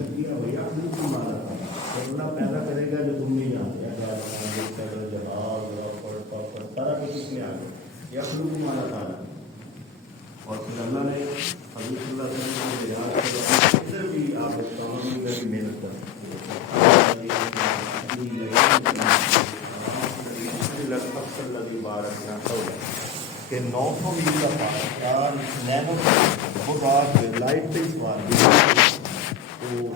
محنت کیا بھیا اپنی کو مارا تھا تو اللہ پیدا کرے گا جو تم نہیں جانتے جہاز سارا کچھ اس میں آ گیا یا اپنی کو مارا تھا اور پھر اللہ نے حضور صلی اللہ علیہ وسلم کے یاد ادھر بھی آپ کام ادھر بھی محنت کر کہ 900 میل کا پار نینو وہ رات لائٹ پہ سوال تو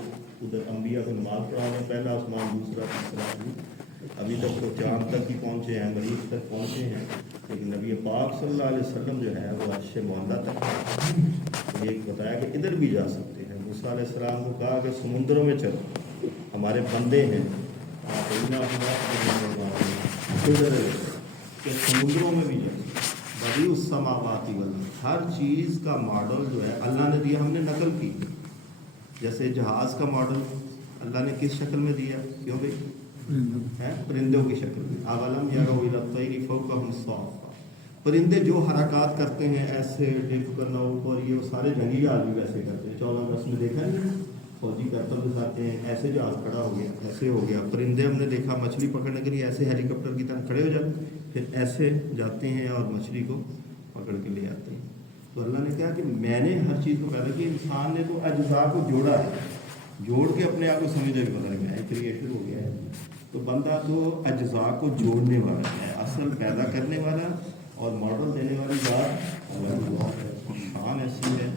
ادھر انبیاء کو نماز پڑھانے پہلا آسمان دوسرا تیسرا ابھی تک تو چاند تک ہی پہنچے ہیں مریخ تک پہنچے ہیں لیکن نبی پاک صلی اللہ علیہ وسلم جو ہے وہ عرش معلیٰ تک یہ بتایا کہ ادھر بھی جا سکتے ہیں موسیٰ علیہ السلام کو کہا کہ سمندروں میں چلو ہمارے بندے ہیں کہ سمندروں میں بھی جائیں بدیع السماوات والارض ہر چیز کا ماڈل جو ہے اللہ نے دیا ہم نے نقل کی جیسے جہاز کا ماڈل اللہ نے کس شکل میں دیا کیوں بھائی ہے پرندوں کی شکل میں اولم یروا الی الطیر فوقہم صافات پرندے جو حرکات کرتے ہیں ایسے ڈپ کرنا اوپر یہ سارے جنگی جہاز بھی ویسے کرتے ہیں 14 اگست میں دیکھا نہیں فوجی کرتب دکھاتے ہیں ایسے جہاز کھڑا ہو گیا ایسے ہو گیا پرندے ہم نے دیکھا مچھلی پکڑنے کے لیے ایسے ہیلی کاپٹر کی طرح کھڑے ہو جاتے پھر ایسے جاتے ہیں اور مچھلی کو پکڑ کے لے آتے ہیں تو اللہ نے کہا کہ میں نے ہر چیز کو پیدا کیا انسان نے تو اجزاء کو جوڑا ہے جوڑ کے اپنے آپ کو سمجھا بھی پتا ہے کریٹر ہو گیا ہے تو بندہ تو اجزاء کو جوڑنے والا ہے اصل پیدا کرنے والا اور ماڈل دینے والی بات اللہ شان ایسی ہے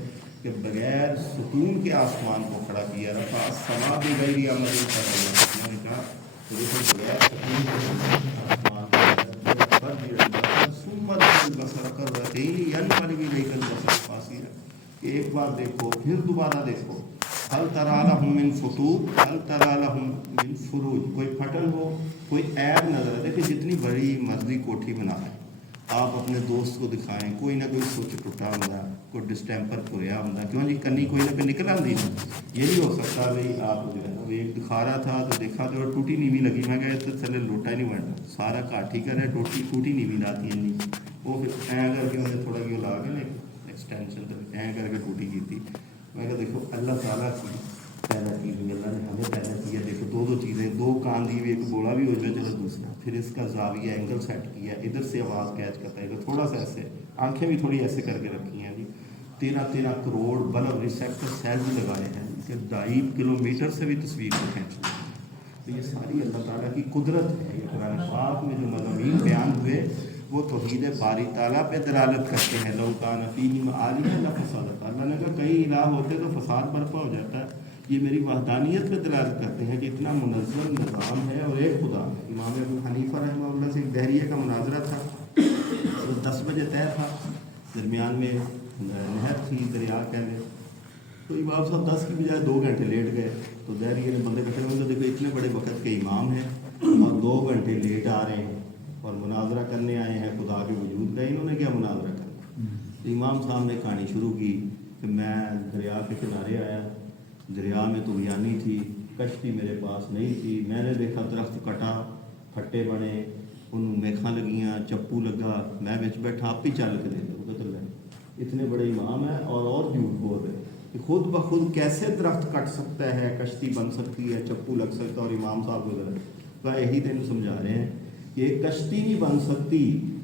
کہ بغیر ستون کے آسمان کو کھڑا کیا رفع السماء بغیر عمد ترونها نے کہا بغیر ستون کے آسمان ثم البصر کرتين ينقلب اليك البصر خاسئا ایک بار دیکھو پھر دوبارہ دیکھو هل ترى لهم من فطور هل ترى لهم من فروج کوئی پھٹن ہو کوئی عیب نظر آئے دیکھیں جتنی بڑی مسجد کوٹھی بنا ہے آپ اپنے دوست کو دکھائیں کوئی نہ کوئی سوچ ٹوٹا ہوتا کوئی ڈسٹیمپر پوریا ہوتا کیوں جی کنی کوئی نہ کوئی نکل آتی یہ نہیں ہو سکتا بھائی آپ جو ہے نا ایک دکھا رہا تھا تو دیکھا تو ٹوٹی نیوی لگی میں کہ تو چلے لوٹا ہی نہیں بننا سارا کاٹھی کر ہے ٹوٹی نیوی لاتی ہے نہیں وہ پھر ایں کر کے انہیں تھوڑا کہ لا کے نا ایکسٹینشن ایں کر کے ٹوٹی کی تھی میں کہ دیکھو اللہ تعالیٰ کی پیدا کی ہوئی اللہ نے ہمیں پیدا کیا دیکھو دو چیزیں دو کان دی ہوئی ایک بولا بھی ہو جائے چلو دوسرا پھر اس کا زاویہ اینگل سیٹ کیا ادھر سے آواز کیچ کرتا ہے ادھر تھوڑا سا ایسے آنکھیں بھی تھوڑی ایسے کر کے رکھی ہیں جی 13 کروڑ بلب ریسیپٹر سیلز لگائے ہیں کہ 2.5 کلومیٹر سے بھی تصویر کو کھینچ لیں تو یہ ساری اللہ تعالیٰ کی قدرت ہے یہ قرآن پاک میں جو مضامین بیان ہوئے وہ توحید باری تعالیٰ پہ دلالت کرتے ہیں لو کان فیہم آلہۃ لفسدتا اللہ نے کہا کئی الہ ہوتے تو فساد برپا ہو جاتا ہے یہ میری وحدانیت پہ دلالت کرتے ہیں کہ اتنا منظم نظام ہے اور ایک خدا ہے امام ابو حنیفہ رحمہ اللہ سے ایک دہریہ کا مناظرہ تھا وہ 10 بجے طے تھا درمیان میں نہر تھی دریا کہہ لیں تو امام صاحب 10 کی بجائے 2 گھنٹے لیٹ گئے تو دہریے نے بندے کٹھے ہوئے تو دیکھو اتنے بڑے وقت کے امام ہیں اور 2 گھنٹے لیٹ آ رہے ہیں اور مناظرہ کرنے آئے ہیں خدا کے وجود کا انہوں نے کیا مناظرہ کرنا تو امام صاحب نے کہانی شروع کی کہ میں دریا کے کنارے آیا دریا میں طغیانی تھی کشتی میرے پاس نہیں تھی میں نے دیکھا درخت کٹا پھٹے بنے ان میخاں لگیاں چپو لگا میں بچ بیٹھا آپ ہی چل کے دے دو قتل ہے اتنے بڑے امام ہیں اور جھوٹ بول رہے کہ خود بخود کیسے درخت کٹ سکتا ہے کشتی بن سکتی ہے چپو لگ سکتا اور امام صاحب گزرے تو یہی دن سمجھا رہے ہیں کہ ایک کشتی نہیں بن سکتی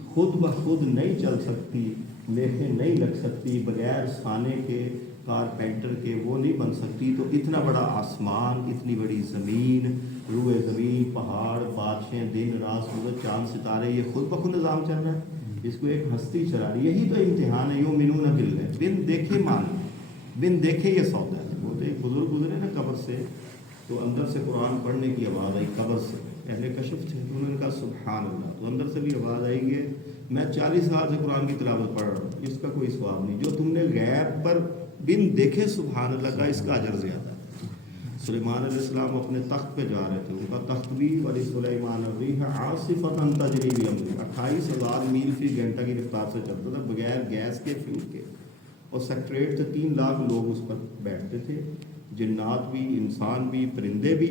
خود بخود نہیں چل سکتی میخیں نہیں لگ سکتی بغیر سانے کے کارپینٹر کے وہ نہیں بن سکتی تو اتنا بڑا آسمان اتنی بڑی زمین روئے زمین پہاڑ بادشاہیں دن رات سورج چاند ستارے یہ خود بخود نظام چل رہا ہے اس کو ایک ہستی چلا رہی یہی تو امتحان ہے یؤمنون بالغیب بن دیکھے مان بن دیکھے یہ سودا ہے وہ تو ایک بزرگ گزرے نا قبر سے تو اندر سے قرآن پڑھنے کی آواز آئی قبر سے اہل کشف تھے تو انہوں نے کہا سبحان اللہ تو اندر سے بھی آواز آئی کہ میں 40 سال سے قرآن کی تلاوت پڑھ رہا ہوں اس کا کوئی ثواب نہیں جو تم نے غیب پر بن دیکھے سبحان اللہ کا اس کا اجر زیادہ ہے سلیمان علیہ السلام اپنے تخت پہ جا رہے تھے ان کا تخت بھی ولی سلیمان الریح عاصفۃ تجری بامرہ 28,000 میل فی گھنٹہ کی رفتار سے چلتا تھا بغیر گیس کے فیول کے اور سیکٹریٹ سے 3 لاکھ لوگ اس پر بیٹھتے تھے جنات بھی انسان بھی پرندے بھی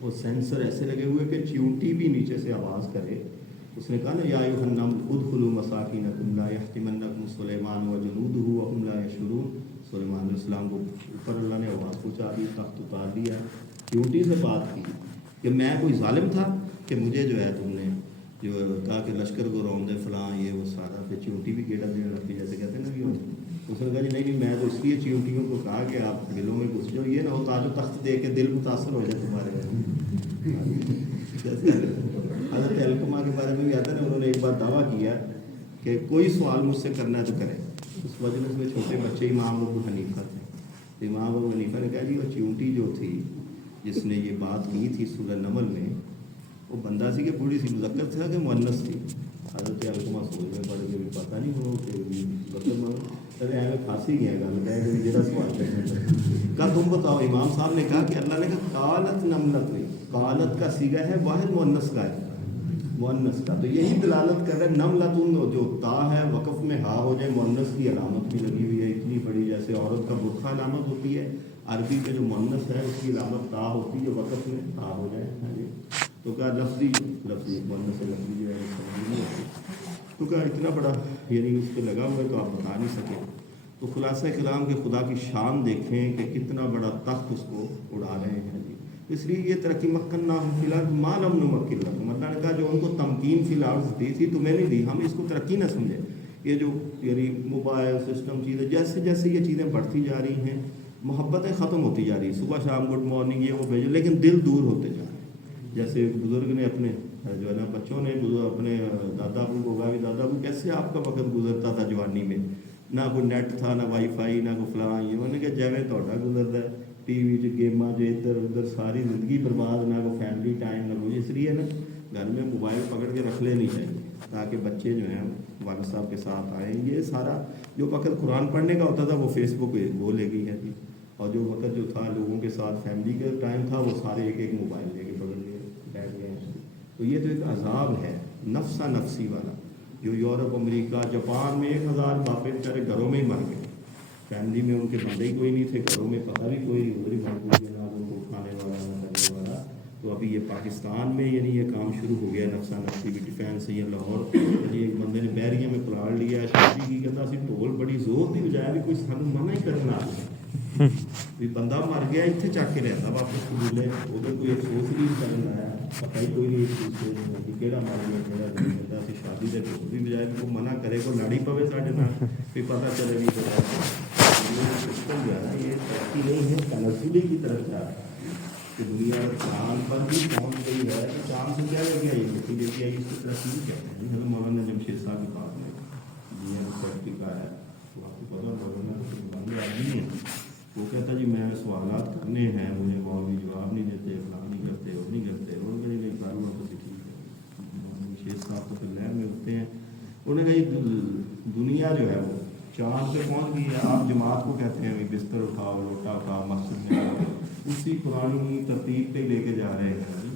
اور سینسر ایسے لگے ہوئے کہ چیونٹی بھی نیچے سے آواز کرے اس نے کہا نا یا ایھا النمل ادخلوا مساکینکم لا یحطمنکم سلیمان وجنودہ وهم لا یشعرون سلیمان علیہ السلام کو اوپر اللہ نے آواز پہنچا دی, تخت اتار دیا, چیونٹی سے بات کی کہ میں کوئی ظالم تھا کہ مجھے جو ہے تم نے جو کہا کہ لشکر کو روندے فلاں یہ وہ سارا, پھر چیونٹی بھی گیڑا دینے لگتی جیسے کہتے ہیں نا کہ اس نے کہا جی نہیں میں تو اس لیے چیونٹیوں کو کہا کہ آپ دلوں میں گھس جاؤ, یہ نہ ہو تاج و تخت دے کے دل متاثر ہو جائے تمہارے. جیسے حضرت علقمہ کے بارے میں بھی آتا ہے نا, انہوں نے ایک بار دعویٰ کیا کہ کوئی سوال مجھ سے کرنا ہے تو کرے. اس وجہ میں چھوٹے بچے امام ابو حنیفہ تھے. امام ابو حنیفہ نے کہا جی وہ چیونٹی جو تھی جس نے یہ بات کی تھی سورہ نمل میں, وہ بندہ سی کہ بوڑھی سی مذکر تھا کہ مؤنث تھی. حضرت علقمہ سوچ میں پڑھ کے بھی پتہ نہیں ہو کہ مذکر میں پھانسی گیا گل کہ جہاں سوال کہا تم بتاؤ. امام صاحب نے کہا کہ اللہ نے کہا قالت نملت نہیں, قالت کا سیگا ہے واحد مؤنث کا ہے, مؤنث کا, تو یہی دلالت کر رہے ہیں نملتن جو تا ہے وقف میں ہا ہو جائے, مؤنث کی علامت بھی لگی ہوئی ہے اتنی بڑی, جیسے عورت کا برقع علامت ہوتی ہے, عربی کے جو مؤنث ہے اس کی علامت تا ہوتی ہے وقف میں ہا ہو جائے. تو کہا لفظی مؤنث لفظی جو ہے سمجھ نہیں ہوتی. تو کہا اتنا بڑا یعنی اس پہ لگا ہوا ہے تو آپ بتا نہیں سکے. تو خلاصہ کلام کے خدا کی شان دیکھیں کہ کتنا بڑا تخت اس کو اڑا رہے ہیں. اس لیے یہ ترقی مکن نہ ہو فی الحال مالم نمکن لکم, اللہ نے کہا جو ان کو تمکین فی الحال دی تھی تمہیں نہیں دی, ہم اس کو ترقی نہ سمجھیں. یہ جو یعنی موبائل سسٹم چیزیں جیسے جیسے یہ چیزیں بڑھتی جا رہی ہیں, محبتیں ختم ہوتی جا رہی ہیں, صبح شام گڈ مارننگ یہ وہ بھیجو, لیکن دل دور ہوتے جا رہے ہیں. جیسے بزرگ نے اپنے جو ہے نا بچوں نے اپنے دادا ابو کو کہا کہ دادا ابو کیسے آپ کا وقت گزرتا تھا جوانی میں, نہ کوئی نیٹ تھا نہ وائی فائی نہ کوئی فلاں, یہ انہوں نے کہا جیویں تہاڈا گزرتا ہے ٹی وی گیماں جو ادھر ادھر ساری زندگی برباد, نہ کوئی فیملی ٹائم نہ کوئی. اس لیے نا گھر میں موبائل پکڑ کے رکھ لینی چاہیے تاکہ بچے جو ہیں والد صاحب کے ساتھ آئیں. یہ سارا جو وقت قرآن پڑھنے کا ہوتا تھا وہ فیس بک وہ لے گئی ہے جی, اور جو وقت جو تھا لوگوں کے ساتھ فیملی کا ٹائم تھا وہ سارے ایک ایک موبائل لے کے پکڑ لیے بیٹھ گئے ہیں. تو یہ تو ایک عذاب ہے نفسا نفسی والا, جو یورپ امریکہ جاپان میں 1000 باپے بیچارے گھروں میں ہی مر گئے, فیملی میں ان کے بندے ہی کوئی نہیں تھے, گھروں میں پتہ بھی کوئی نہیں, ادھر ہی بھرپور نہ ان کو کھانے والا نہ کرنے والا. تو ابھی یہ پاکستان میں یعنی یہ کام شروع ہو گیا نفسا نفسی بھی ڈیفینس. یہ لاہور یعنی ایک بندے نے بیریے میں پلاٹ لیا, شادی کی, کہتا اسی ڈھول بڑی زور کی بجائے بھی کوئی سانوں منع ہی کرنا بھی بندہ مر گیا اتنے چک کے رہتا واپس قبولے, ادھر کوئی افسوس نہیں کرنا آیا, پتہ ہی کوئی نہیں اس چیز سے کہڑا مر گیا کہڑا نہیں کرتا. اسی شادی کے ڈھول بھی بجائے کو منع کرے کو لڑی پوے ساڈے نال بھی پتہ چلے نہیں سسٹم جو ہے نا یہ ترقی نہیں ہے, تنزلی کی طرف جا رہا ہے کہ دنیا چاند پر بھی پہنچ گئی ہے. کہ چاند سے کیا لے گیا, یہ مٹی لے کے آئی, اس کی ترقی بھی کہتے ہیں. حضرت مولانا جمشید صاحب کی بات میں دنیا میں ترقی کا ہے, تو آپ کو پتہ مولانا بندے آدمی ہیں, وہ کہتا جی میں سوالات کرنے ہیں, مجھے مولوی جواب نہیں دیتے, فلاں نہیں کرتے, وہ نہیں کرتے. انہوں نے کہا کاروبار تو ٹھیک ہے, جمشید صاحب تو پھر لہر میں اٹھتے ہیں. انہوں نے کہا دنیا جو ہے وہ چاند پہ پہنچ گئی ہے, آپ جماعت کو کہتے ہیں بستر اٹھاؤ, لوٹا اٹھاؤ, مسجد میں آؤ, اسی پرانی ترتیب پہ لے کے جا رہے ہیں.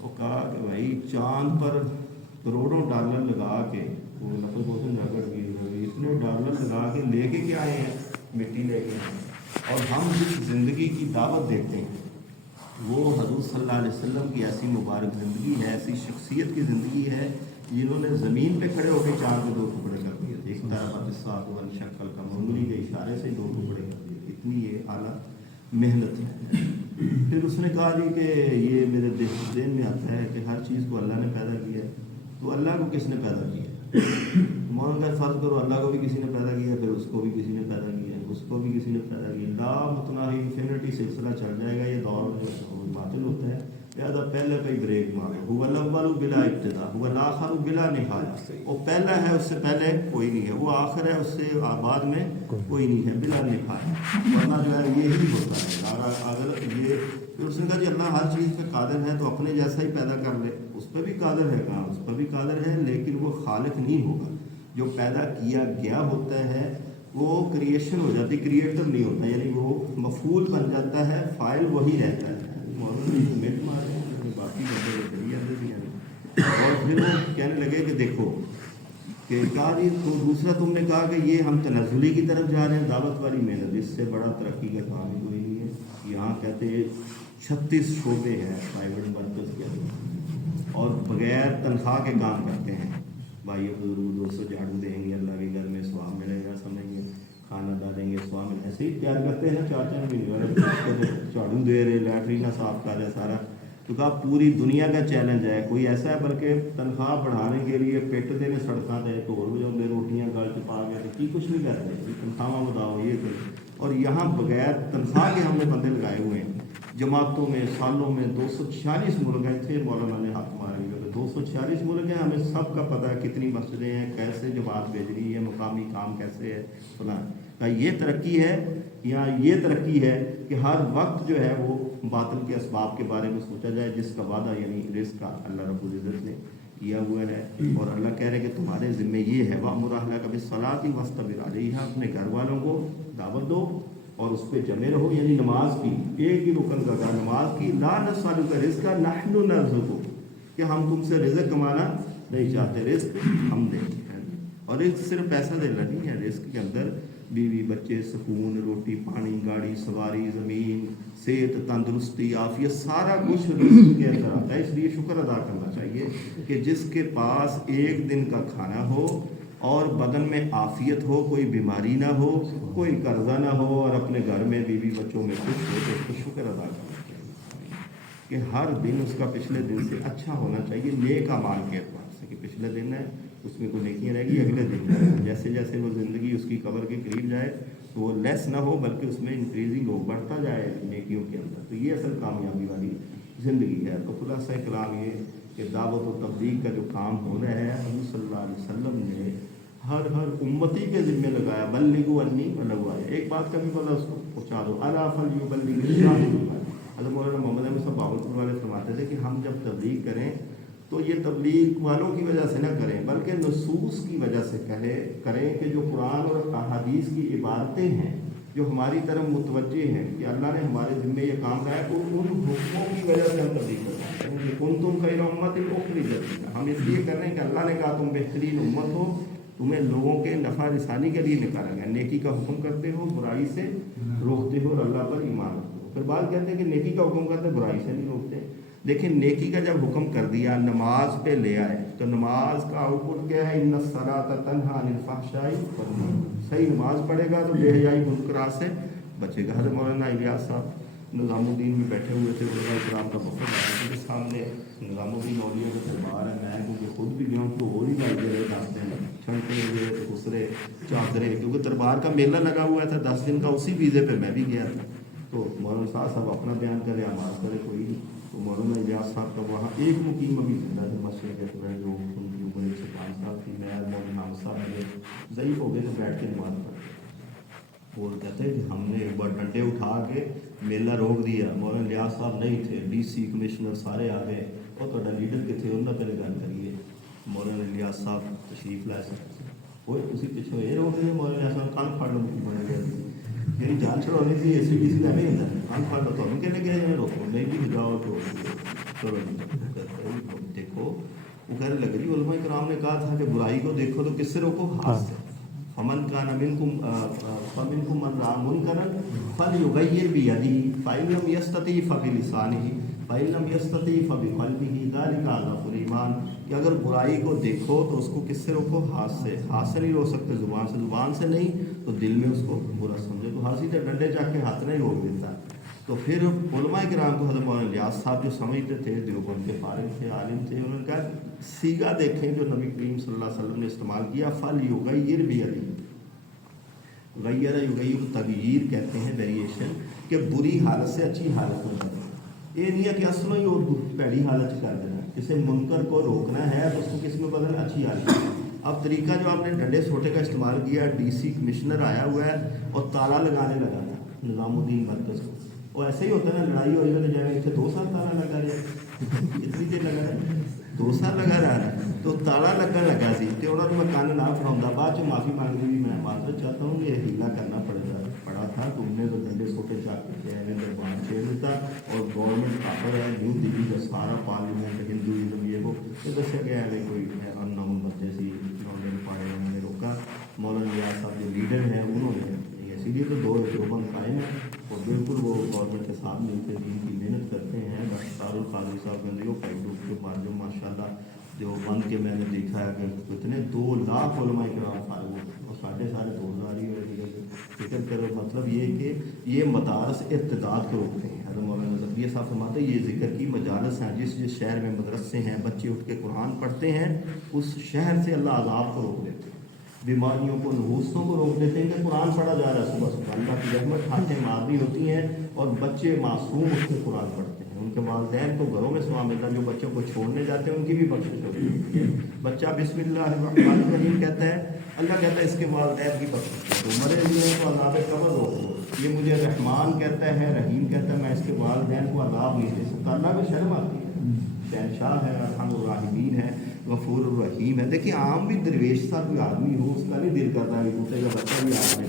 وہ کہا کہ بھائی چاند پر کروڑوں ڈالر لگا کے, وہ نقل بوتل جھگڑ گئی, اتنے ڈالر لگا کے لے کے کیا آئے ہیں, مٹی لے کے. اور ہم جس زندگی کی دعوت دیتے ہیں وہ حضور صلی اللہ علیہ وسلم کی ایسی مبارک زندگی ہے, ایسی شخصیت کی زندگی ہے جنہوں نے زمین پہ کھڑے ہو کے چاند کو 2 ٹکڑے کر دیے تھے. ایک طرف ساتھ ون شکل کا انگلی کے اشارے سے 2 ٹکڑے کر دیے. اتنی یہ اعلیٰ محنت ہے. پھر اس نے کہا جی کہ یہ میرے ذہن میں آتا ہے کہ ہر چیز کو اللہ نے پیدا کیا ہے, تو اللہ کو کس نے پیدا کیا؟ مولانا فرض کرو اللہ کو بھی کسی نے پیدا کیا, پھر اس کو بھی کسی نے پیدا کیا, اس کو بھی کسی نے پیدا کیا. لا متناہی انفینٹی سلسلہ چل جائے گا. یہ دور جو باطل ہوتا ہے لہٰذا پہلے پہ ہی بریک مارے. هو الاول بلا ابتدا, هو الاخر بلا نہایہ. وہ پہلا ہے اس سے پہلے کوئی نہیں ہے, وہ آخر ہے اس سے بعد میں کوئی نہیں ہے, بلا نہایہ. ورنہ جو ہے یہی ہوتا ہے اگر یہ. پھر اس نے کہا جی اللہ ہر چیز پہ قادر ہے, تو اپنے جیسا ہی پیدا کر لے. اس پہ بھی قادر ہے, کہاں اس پہ بھی قادر ہے, لیکن وہ خالق نہیں ہوگا. جو پیدا کیا گیا ہوتا ہے وہ کریشن ہو جاتی, کریٹر نہیں ہوتا, یعنی وہ مفعول بن جاتا ہے, فاعل وہی رہتا ہے. مٹ مارے باقی بندے. اور پھر وہ کہنے لگے کہ دیکھو کہ کہا جی تو دوسرا تم نے کہا کہ یہ ہم تنزلی کی طرف جا رہے ہیں, دعوت والی محنت, اس سے بڑا ترقی کا کام ہی کوئی نہیں ہے. یہاں کہتے ہیں 36 شعبے ہیں پرائیویٹ مرکز کے اندر, اور بغیر تنخواہ کے کام کرتے ہیں. بھائی بزرگ 200 جھاڑو دیں گے, اللہ کے گھر میں ثواب ملے گا, سمجھیں گے. کھانا ڈالیں گے سوامن ایسے ہی تیار کرتے ہیں نا 4 مہینے والے جھاڑو دے رہے لیٹرین صاف کر رہے سارا. تو کہا پوری دنیا کا چیلنج ہے. کوئی ایسا ہے بلکہ تنخواہ بڑھانے کے لیے پیٹ دینے سڑکوں سے ڈھول بجاؤ روٹیاں گل چ پا کے کی کچھ نہیں کرتے تنخواہ بتاؤ یہ کریں. اور یہاں بغیر تنخواہ کے ہم نے بندے لگائے ہوئے ہیں جماعتوں میں سالوں میں. 246 ملک ہیں تھے مولانا نے ہاتھ مارے ہوئے 246 ملک ہیں. ہمیں سب کا پتہ ہے کتنی مسجدیں ہیں کیسے جماعت بھیج رہی ہے مقامی کام کیسے ہے فلاں. یہ ترقی ہے یا یہ ترقی ہے کہ ہر وقت جو ہے وہ باطل کے اسباب کے بارے میں سوچا جائے جس کا وعدہ یعنی رزق کا اللہ رب العزت نے کیا ہوا ہے. اور اللہ کہہ رہے کہ تمہارے ذمہ یہ ہے وَأْمُرْ أَهْلَكَ بِالصَّلَاةِ وَاصْطَبِرْ عَلَيْهَا. اپنے گھر والوں کو دعوت دو اور اس پہ جمے رہو. یعنی نماز کی ایک ہی رکن کا کہا نماز کی. لا نسألک رزقا نحن نرزقک کہ ہم تم سے رزق کمانا نہیں چاہتے رزق ہم دیں گے. اور رزق صرف پیسہ دینا نہیں ہے. رزق کے اندر بیوی بچے سکون روٹی پانی گاڑی سواری زمین صحت تندرستی عافیت سارا کچھ رزق کے اندر آتا ہے. اس لیے شکر ادا کرنا چاہیے کہ جس کے پاس ایک دن کا کھانا ہو اور بدن میں عافیت ہو کوئی بیماری نہ ہو کوئی قرضہ نہ ہو اور اپنے گھر میں بیوی بچوں میں خوش ہو تو اس کو شکر ادا کرنا چاہیے کہ ہر دن اس کا پچھلے دن سے اچھا ہونا چاہیے. نیک اعمال کے اعتبار سے کہ پچھلے دن ہے اس میں کوئی نیکیاں رہ گی اگلے دن جیسے جیسے وہ زندگی اس کی قبر کے قریب جائے تو وہ لیس نہ ہو بلکہ اس میں انکریزنگ ہو بڑھتا جائے نیکیوں کے اندر. تو یہ اصل کامیابی والی زندگی ہے. تو خلاصہ کلام یہ کہ دعوت و تبلیغ کا جو کام ہو رہا ہے حضور صلی اللہ علیہ وسلم نے ہر امتی کے ذمہ لگایا. بلغوا عنی ولو آیہ. ایک بات کبھی بولا اس کو پہنچا دو. الا فلیبلغ الشاہد. حضرت مولانا محمد احمد صاحب باولپور والے فرماتے تھے کہ ہم جب تبلیغ کریں تو یہ تبلیغ والوں کی وجہ سے نہ کریں بلکہ نصوص کی وجہ سے کریں کہ جو قرآن اور احادیث کی عبارتیں ہیں جو ہماری طرف متوجہ ہیں کہ اللہ نے ہمارے ذمہ یہ کام کرایا ان حکموں کی وجہ سے ہم تبلیغ کرتے ہیں. کنتم خیر امۃ اخرجت. ہم اس لیے کر رہے ہیں کہ اللہ نے کہا تم بہترین امت ہو تمہیں لوگوں کے نفع رسانی کے لیے نکالا گیا. نیکی کا حکم کرتے ہو برائی سے روکتے ہو اور اللہ پر ایمان رکھتے ہو. پھر بات کہتے ہیں کہ نیکی کا حکم کرتے برائی سے نہیں روکتے. دیکھیں نیکی کا جب حکم کر دیا نماز پہ لے آئے تو نماز کا آؤٹ پٹ کیا ہے ان الصلاۃ تنہی عن الفحشاء والمنکر. صحیح نماز پڑھے گا تو بے حیائی منکرات سے بچے گا. حضرت مولانا الیاس صاحب نظام الدین میں بیٹھے ہوئے تھے علماء کرام کا وفد آیا کے سامنے نظام الدین اولیاء کا دربار ہے. میں کیونکہ خود بھی گیا ہوں تو اور ہی لگ گئے راستے میں چھنٹے ہوئے دوسرے چادریں کیونکہ دربار کا میلہ لگا ہوا تھا 10 دن کا. اسی ویزے پہ میں بھی گیا تھا. تو مولانا صاحب اپنا بیان کرے آواز کرے کوئی نہیں. تو مولانا الیاس صاحب کا وہاں ایک مقیم ابھی زندہ تھے مسجد کے جو ان کی عمر 105 سال تھی. میں مولانا صاحب میرے ضعیف ہو گئے تو بیٹھ کے نماز پڑھتے. وہ کہتے ہیں کہ ہم نے ایک بار ڈنڈے اٹھا کے میلہ روک دیا. مولانا الیاس صاحب نہیں تھے ڈی سی کمشنر سارے آ گئے اور تھوڑا لیڈر کتنے انہوں نے پہلے گل کریے. مولانا الیاس صاحب تشریف لائے سکتے وہ اسی پیچھے یہ روک رہے. مولانا الیاس صاحب کان پھاڑ لو بڑا گیا یعنی جان چھڑونی تھی ایس سی کا نہیں ہوتا ہے. کان پھاڑ لو تو ہم کہنے گئے روکو نہیں بھی جاؤ تو چلو دیکھو. وہ کہنے لگے جی علماء کرام نے کہا تھا کہ برائی کو دیکھو تو کس سے روکو ہاتھ سے. فمن کان منکم من رأى منکرا فلیغیر بیدہ فإن لم یستطع فبلسانہ فإن لم یستطع فبقلبہ ذلک اضعف الایمان. کہ اگر برائی کو دیکھو تو اس کو کس سے روکو ہاتھ سے. ہاتھ سے نہیں روک سکتے زبان سے نہیں تو دل میں اس کو برا سمجھے تو ہاتھ سے ڈنڈے چاک کے ہاتھ نہیں روک دیتا. تو پھر علماء کرام کو حضرت مولانا الیاس صاحب جو سمجھتے تھے دیوبند کے فارغ تھے عالم تھے انہوں نے کہا سیگا دیکھیں جو نبی کریم صلی اللہ علیہ وسلم نے استعمال کیا فلیغیر بیدہ. غیر یغیر تغییر کہتے ہیں ویریشن کہ بری حالت سے اچھی حالت میں کرنا. یہ نہیں ہے کہ اصل ہی اور پیڑی حالت کر دینا. کسی منکر کو روکنا ہے تو اس کو کس میں بدلنا اچھی حالت. اب طریقہ جو آپ نے ڈنڈے سوٹے کا استعمال کیا ڈی سی کمشنر آیا ہوا ہے اور تالا لگانے لگا تھا نظام الدین مرکز کو. وہ ایسے ہی ہوتا ہے نا لڑائی ہوئی تو جائے اتنے 2 سال تالا لگا رہے اتنی دیر لگا رہا 2 سال لگا رہا تو تالا لگن لگا سی تو انہوں نے میں کان نہ پڑھاؤں بعد معافی مانگنی بھی میں معذرت چاہتا ہوں کہ یہ ہیلا کرنا پڑا تھا. تم نے تو ڈنڈے سوٹے چاک کے دربار چھیڑ دیتا اور گورنمنٹ کافر ہے نیو دلی کا سارا پارلیمنٹ ہندوازم یہ وہ دسیا گیا ہے کوئی ان نون بچے سی انہوں نے پاڑے انہوں نے روکا. مولانا الیاس صاحب جو لیڈر ہیں انہوں نے اسی لیے تو دیوبند قائم ہے اور بالکل وہ گورنمنٹ کے ساتھ ملتے دین کی محنت کرتے ہیں. ڈاکٹر طارق قادری صاحب کے وہ جو ماشاء اللہ جو بند کے میں نے دیکھا ہے کہ اتنے 2 لاکھ علماء کرام فارغ ہوتے ہیں اور ساڑھے 2 ہزار ہی ہوئے. فکر کرو مطلب یہ کہ یہ مدارس ارتداد کو روکتے ہیں. حضرت مولانا زکریا صاحب فرماتے ہیں یہ ذکر کی مجالس ہیں، جس شہر میں مدرسے ہیں بچے اٹھ کے قرآن پڑھتے ہیں اس شہر سے اللہ عذاب کو روک دیتے ہیں، بیماریوں کو نحوستوں کو روک دیتے ہیں کہ قرآن پڑھا جا رہا ہے صبح صبح. اللہ کی رحمت ہاتھیں مارنی ہوتی ہیں اور بچے معصوم اٹھ کے قرآن پڑھتے ہیں. ان کے والدین کو گھروں میں ثواب ملتا ہے، جو بچوں کو چھوڑنے جاتے ہیں ان کی بھی بخشش ہوتی ہے. بچہ بسم اللہ الرحمن الرحیم کہتا ہے، اللہ کہتا ہے اس کے والدین کی بخشش تو مرے ہوئے کو عذاب قبر روکو. یہ مجھے رحمان کہتا ہے، رحیم کہتا ہے، میں اس کے والدین کو عذاب نہیں دے سکتا. اللہ کو شرم آتی ہے. شہنشاہ ہے، ارحم الراحمین ہے، غفور الرحیم ہے. دیکھیے عام بھی درویش سا کوئی آدمی ہو اس کا نہیں دل کرتا ہے دوسرے کا بچہ بھی آدمی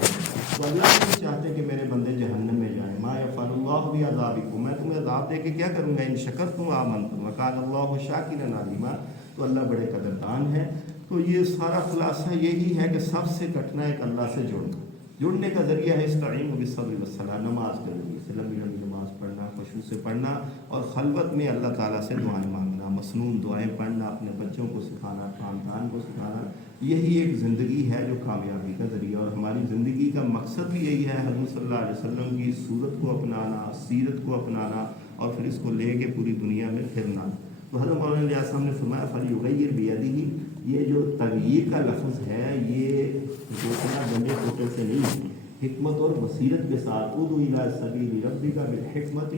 تو اللہ نہیں چاہتے کہ میرے بندے جہنم میں جائیں. ما یفعل اللہ بعذابکم، میں تمہیں عذاب دے کے کیا کروں گا، ان شکرتم آمنتم وکان اللہ شاکرا علیما. تو اللہ بڑے قدردان ہے. تو یہ سارا خلاصہ یہی ہے کہ سب سے کٹنا ایک اللہ سے جڑنے کا ذریعہ ہے استعینوا بالصبر والصلاۃ. نماز کرنی سے لمبی نماز پڑھنا، خشوع سے پڑھنا اور خلوت میں اللہ تعالیٰ سے دعائیں مانگنا، مسنون دعائیں پڑھنا، اپنے بچوں کو سکھانا، خاندان کو سکھانا. یہی ایک زندگی ہے جو کامیابی کا ذریعہ. اور ہماری زندگی کا مقصد بھی یہی ہے حضور صلی اللہ علیہ وسلم کی صورت کو اپنانا، سیرت کو اپنانا اور پھر اس کو لے کے پوری دنیا میں پھرنا. تو حضرت مولانا علیہ السلام نے فرمایا فلیغیر بیدہ. یہ جو تغییر کا لفظ ہے یہ دوسرا ڈنڈے ٹوٹے سے نہیں ہے، حکمت اور بصیرت کے ساتھ. ادعو الی سبیل ربک بالحکمت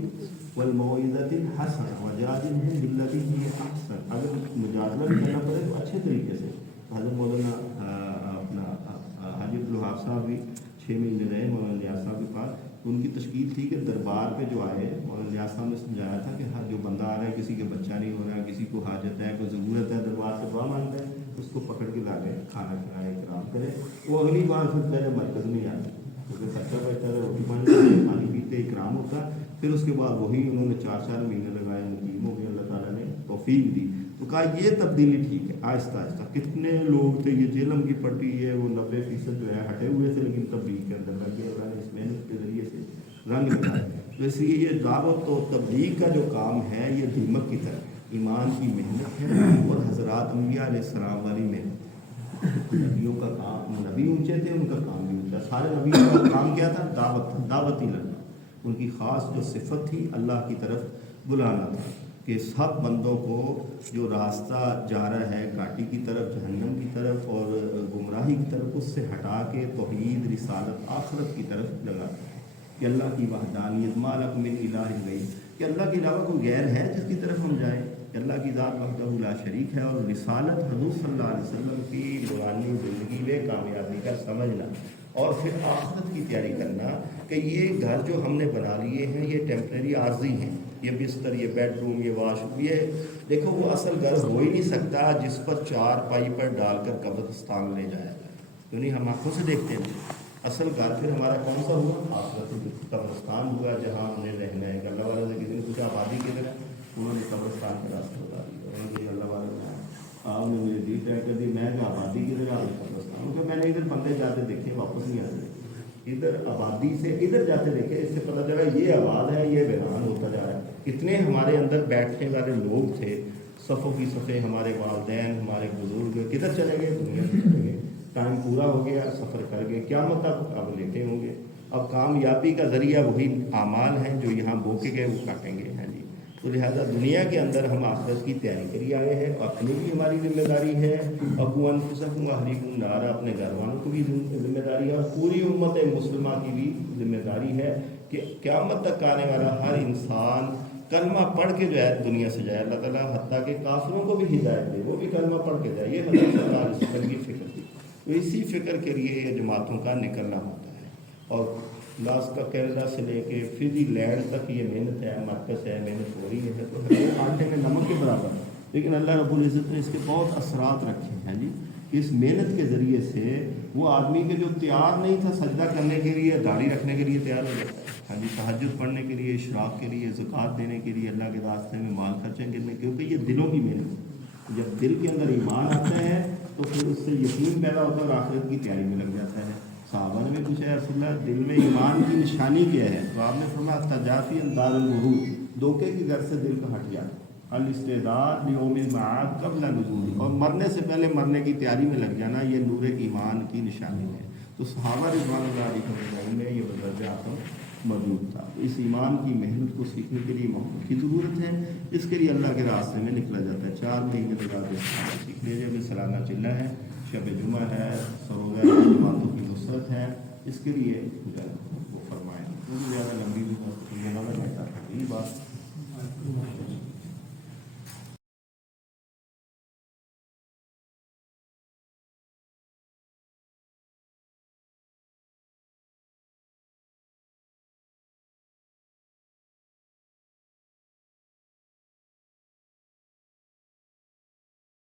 والموعظۃ الحسنہ وجادلہم باللتی ہی احسن. اگر مجادلہ بھی کرنا پڑے تو اچھے طریقے سے. حضرت مولانا اپنا حاجی عبدالوہاب صاحب بھی 6 مہینے رہے مولانا نیاز صاحب کے پاس. ان کی تشکیل تھی کہ دربار پہ جو آئے مولانا نیاز صاحب نے سمجھایا تھا کہ ہر جو بندہ آ رہا ہے، کسی کے بچہ نہیں ہو رہا ہے، کسی کو حاجت ہے، کوئی ضرورت ہے، دربار سے دعا مانگتا ہے، اس کو پکڑ کے لا کے کھانا کھلائے، اکرام کرے. وہ اگلی بار پھر میرے مرکز میں آتے کیونکہ خرچہ بیٹھتا ہے، روٹی پانی پیتے، اکرام ہوتا. پھر اس کے بعد وہی انہوں نے 4 مہینے لگائے، مقیم ہو گئے، اللہ تعالیٰ نے توفیق دی. تو کہا یہ تبدیلی ٹھیک ہے. آہستہ آہستہ کتنے لوگ تھے، یہ جہلم کی پٹی ہے وہ 90% جو ہے ہٹے ہوئے تھے، لیکن تبدیلی کے اندر لگ گئے. اللہ نے اس محنت کے ذریعے سے رنگ لگائے. تو اس لیے یہ دعوت و تبلیغ کا جو کام ہے یہ دیمک کی طرح ایمان کی محنت ہے اور حضرات انبیاء علیہ السلام والی محنت. نبیوں کا کام، نبی اونچے تھے، ان کا کام بھی اونچا. سارے نبیوں کا کام کیا تھا؟ دعوتی لگنا. ان کی خاص جو صفت تھی اللہ کی طرف بلانا تھا کہ سب بندوں کو جو راستہ جا رہا ہے گھاٹی کی طرف، جہنم کی طرف اور گمراہی کی طرف، اس سے ہٹا کے توحید، رسالت، آخرت کی طرف لگاتا ہے کہ اللہ کی وحدانیت، ما لکم من الہ غیر، کہ اللہ کے علاوہ کوئی غیر ہے جس کی طرف ہم جائیں، کہ اللہ کی ذات وحدہ لا شریک ہے. اور رسالت حضور صلی اللہ علیہ وسلم کی نورانی زندگی میں کامیابی کا سمجھنا اور پھر آخرت کی تیاری کرنا کہ یہ گھر جو ہم نے بنا لیے ہیں یہ ٹیمپریری عارضی ہیں، یہ بستر، یہ بیڈ روم، یہ واش روم، یہ دیکھو وہ اصل گھر ہو ہی نہیں سکتا جس پر 4 پائی پر ڈال کر قبرستان لے جایا جائے. یعنی ہم آنکھوں سے دیکھتے ہیں اصل گھر پھر ہمارا کون سا ہوا؟ آخرت قبرستان ہوا جہاں ہم نے رہنا ہے. اللہ والے نے کسی نے پوچھا آبادی کدھر ہے، انہوں نے قبرستان کا راستہ بتا دیا. اللہ والے نے آپ نے مجھے ڈیٹ طے کر دی، میں کہ آبادی کدھر ہے، آپ نے قبرستان. کیونکہ میں نے ادھر بندے جاتے دیکھے واپس نہیں آتے، ادھر آبادی سے ادھر جاتے دیکھے، اس سے پتہ چلا یہ آباد ہے، یہ ویران ہوتا جا رہا ہے. اتنے ہمارے اندر بیٹھنے والے لوگ تھے، صفوں کی صفیں، ہمارے والدین، ہمارے بزرگ کدھر چلے گئے؟ دنیا سے چلے گئے. ٹائم پورا ہو گیا، سفر کر گئے، قیامت تک اب لیٹے ہوں گے. اب کامیابی کا ذریعہ وہی اعمال ہیں جو یہاں بوکے گئے وہ کاٹیں گے. ہاں جی. تو لہٰذا دنیا کے اندر ہم آخرت کی تیاری کری آئے ہیں. اپنی بھی ہماری ذمہ داری ہے، ابو انفسکم واہلیکم نارا، اپنے گھر والوں کو بھی ذمہ داری ہے، اور پوری امت مسلمہ کی بھی ذمہ داری ہے کہ قیامت تک آنے والا ہر انسان کلمہ پڑھ کے جو ہے دنیا سے جائے. اللہ تعالیٰ حتیٰ کہ کافروں کو بھی ہدایت دے، وہ بھی کلمہ پڑھ کے جائے. یہ حضرت صلی اللہ علیہ وسلم کی فکر تھی. تو اسی فکر کے لیے یہ جماعتوں کا نکلنا ہوتا ہے. اور لاسکا کینیڈا سے لے کے فجی لینڈ تک یہ محنت ہے، مرکز ہے، محنت ہو رہی ہے. تو ہر آٹے میں نمک کے برابر ہے، لیکن اللہ رب العزت نے اس کے بہت اثرات رکھے ہیں جی. اس محنت کے ذریعے سے وہ آدمی کے جو تیار نہیں تھا سجدہ کرنے کے لیے، داڑھی رکھنے کے لیے تیار ہو جاتا ہے. ہاں جی. تہجد پڑھنے کے لیے، اشراق کے لیے، زکوٰۃ دینے کے لیے، اللہ کے راستے میں مال خرچیں کرنے، کیونکہ یہ دلوں کی محنت ہے. جب دل کے اندر ایمان آتا ہے تو پھر اس سے یقین پیدا ہوتا ہے اور آخرت کی تیاری میں لگ جاتا ہے. صحابہ نے بھی پوچھا یا رسول اللہ دل میں ایمان کی نشانی کیا ہے؟ تو آپ نے فرمایا تجافی انداز الورود، دھوکے کے گھر سے دل کا ہٹ جانا. الاستعداد لیوم المعاد قبل نزول، اور مرنے سے پہلے مرنے کی تیاری میں لگ جانا یہ نور ایمان کی نشانی ہے۔ تو صحابہ رضوان اللہ علیہم میں یہ بدرجہ آدم موجود تھا۔ اس ایمان کی محنت کو سیکھنے کے لیے محنت کی ضرورت ہے، اس کے لیے اللہ کے راستے میں نکلا جاتا ہے۔ 4 مہینے لگا کے سیکھ لیجیے۔ ابھی سالانہ چلہ ہے، شب جمعہ ہے، سروغیر جماعتوں کی نصرت ہے، اس کے لیے وہ فرمائیں۔ زیادہ لمبی بھی بات یہی بات